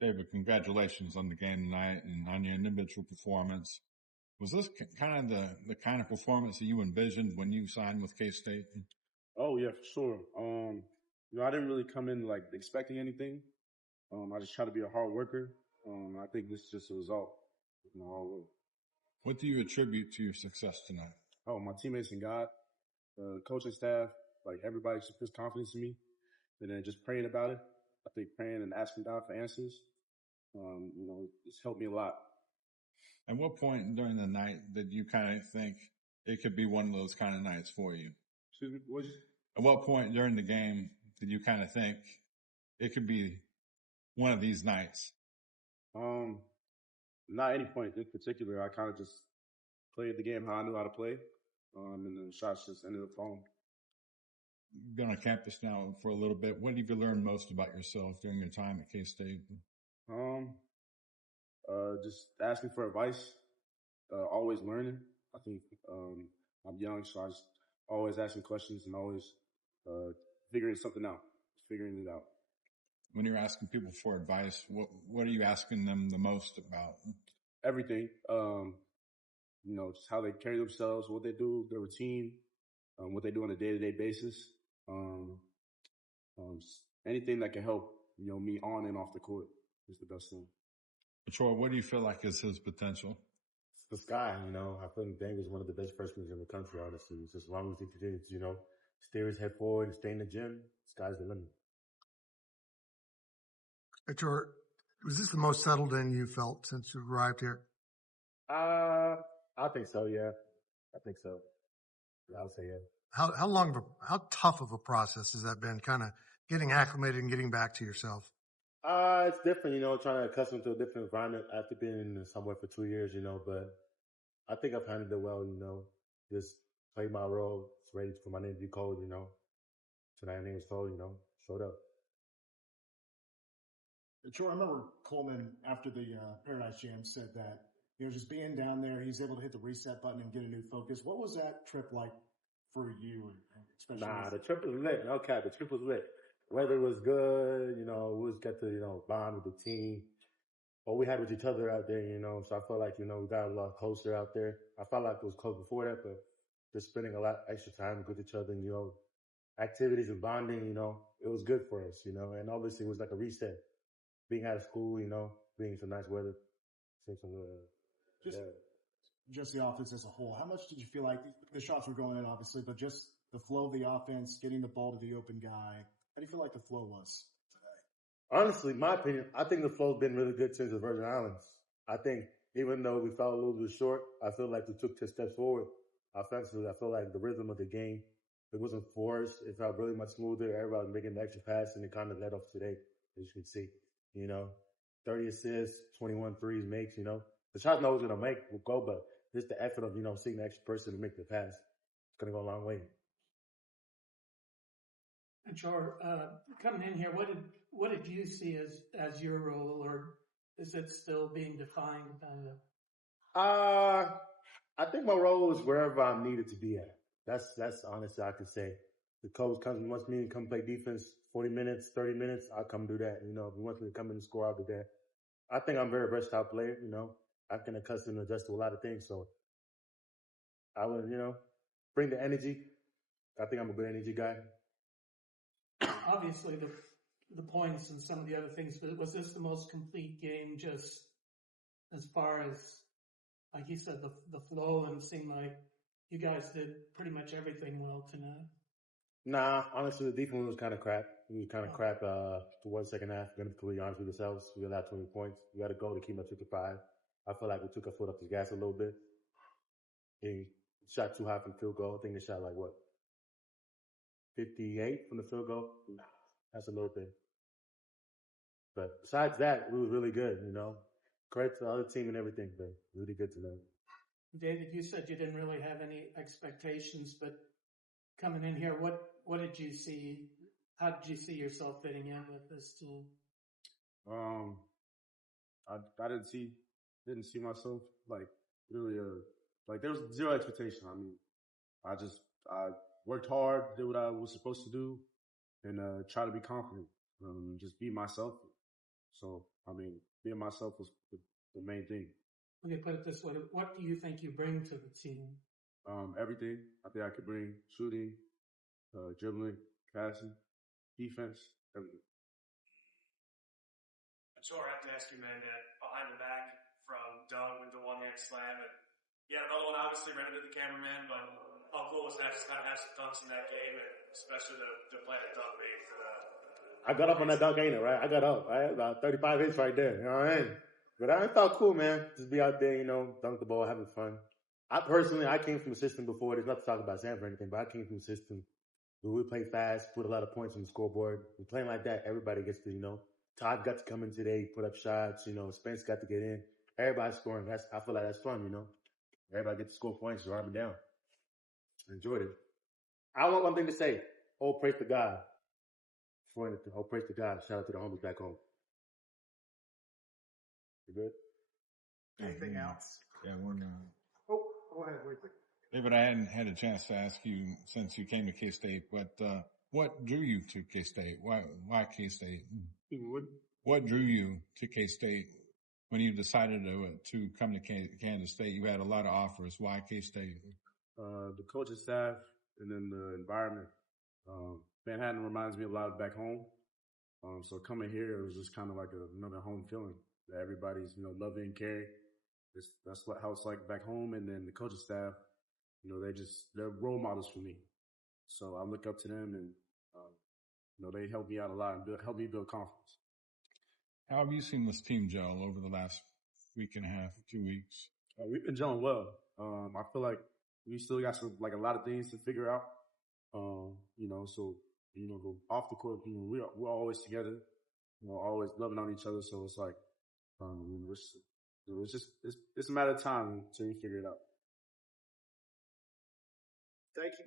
David, congratulations on the game tonight and on your individual performance. Was this kind of the kind of performance that you envisioned when you signed with K-State? Oh yeah, for sure. I didn't really come in like expecting anything. I just try to be a hard worker. I think this is just a result of my hard work. What do you attribute to your success tonight? Oh, my teammates and God, the coaching staff, like everybody should feel confidence in me. And then just praying about it. I think praying and asking God for answers, it's helped me a lot. At what point during the night did you kind of think it could be one of those kind of nights for you? Excuse me, what did you say? At what point during the game did you kind of think it could be one of these nights? Not any point in particular. I kind of just played the game how I knew how to play. And then the shots just ended up falling. You've been on campus now for a little bit. What have you learned most about yourself during your time at K-State? Just asking for advice, always learning. I think I'm young, so I just always asking questions and always figuring something out, figuring it out. When you're asking people for advice, what are you asking them the most about? Everything. Just how they carry themselves, what they do, their routine, what they do on a day-to-day basis. Anything that can help, me on and off the court is the best thing. Troy, what do you feel like is his potential? It's the sky, I think Dang is one of the best freshmen in the country, honestly. It's just as long as he continues, steer his head forward and stay in the gym, sky's the limit. Achor, was this the most settled in you felt since you arrived here? I think so, yeah. I think so. I would say, yeah. How tough of a process has that been, kind of getting acclimated and getting back to yourself? It's different, trying to accustom to a different environment after being somewhere for 2 years, but I think I've handled it well, just played my role, it's ready for my name to be called, tonight my name was called, showed up. Sure, I remember Coleman after the Paradise Jam said that, just being down there, he's able to hit the reset button and get a new focus. What was that trip like for you? Especially the trip was lit. Okay, the trip was lit. Weather was good, we just got to, bond with the team. What we had with each other out there, so I felt like, we got a lot closer out there. I felt like it was close before that, but just spending a lot extra time with each other and, activities and bonding, it was good for us, and obviously it was like a reset. Being out of school, being some nice weather. Just the offense as a whole. How much did you feel like the shots were going in, obviously, but just the flow of the offense, getting the ball to the open guy? How do you feel like the flow was today? Honestly, my opinion, I think the flow's been really good since the Virgin Islands. I think even though we fell a little bit short, I feel like we took 10 steps forward. Offensively, I feel like the rhythm of the game, it wasn't forced. It felt really much smoother. Everybody was making the extra pass, and it kind of led off today, as you can see. 30 assists, 21 threes makes, The shot knows going to make will go, but just the effort of, seeing the extra person to make the pass, it's going to go a long way. Achor, coming in here, what did you see as your role, or is it still being defined? I think my role is wherever I'm needed to be at. That's honestly I could say. The coach wants me to come play defense 40 minutes, 30 minutes, I'll come do that. If he wants me to come in and score, I'll do that. I think I'm a very versatile player, I can accustom and adjust to a lot of things. So I would, bring the energy. I think I'm a good energy guy. Obviously, the points and some of the other things, but was this the most complete game just as far as, like you said, the flow, and it seemed like you guys did pretty much everything well tonight? Nah, honestly, the defense was kind of crap. We was kind of crap towards the second half. We're going to be completely honest with ourselves. We allowed 20 points. We got to go to keep up 55. I feel like we took our foot off the gas a little bit. He shot too high from the field goal. I think they shot 58 from the field goal? Nah, that's a little bit. But besides that, we was really good, Credit to the other team and everything, but really good tonight. David, you said you didn't really have any expectations, but coming in here, what did you see? How did you see yourself fitting in with this team? I didn't see myself really there was zero expectation. I mean, I worked hard, did what I was supposed to do, and try to be confident. Just be myself. So, I mean, being myself was the main thing. Okay, put it this way. What do you think you bring to the team? Everything. I think I could bring shooting, dribbling, passing, defense, everything. Achor, I have to ask you, man, that behind the back from Doug with the one-hand slam, and another one obviously ran into the cameraman, but how cool was that to kind of have some dunks in that game, and especially the play that Doug made for the... I got up on that dunk, ain't it, right? I got up, right? About 35 hits right there, you know what I mean? But I felt cool, man. Just be out there, dunk the ball, having fun. I came from a system before. There's not to talk about Sanford or anything, but I came from a system where we play fast, put a lot of points on the scoreboard. We're playing like that. Everybody gets to, Todd got to come in today, put up shots, Spence got to get in. Everybody's scoring. I feel like that's fun, Everybody gets to score points, drive them down. Enjoyed it. I want one thing to say. Oh, praise to God. Before anything, oh, praise to God. Shout out to the homies back home. You good? Anything else? Yeah, we're not. Oh, go ahead, wait. David, I hadn't had a chance to ask you since you came to K-State, but what drew you to K-State? Why K-State? What drew you to K-State when you decided to come to Kansas State? You had a lot of offers. Why K-State? The coaching staff and then the environment. Manhattan reminds me a lot of back home. So coming here, it was just kind of like another home feeling that everybody's, loving and caring. That's how it's like back home. And then the coaching staff, they're role models for me. So I look up to them and, they help me out a lot and help me build confidence. How have you seen this team gel over the last week and a half, 2 weeks? We've been gelling well. I feel like we still got a lot of things to figure out. Off the court, we're always together, always loving on each other. So it's like, it's a matter of time until you figure it out. Thank you.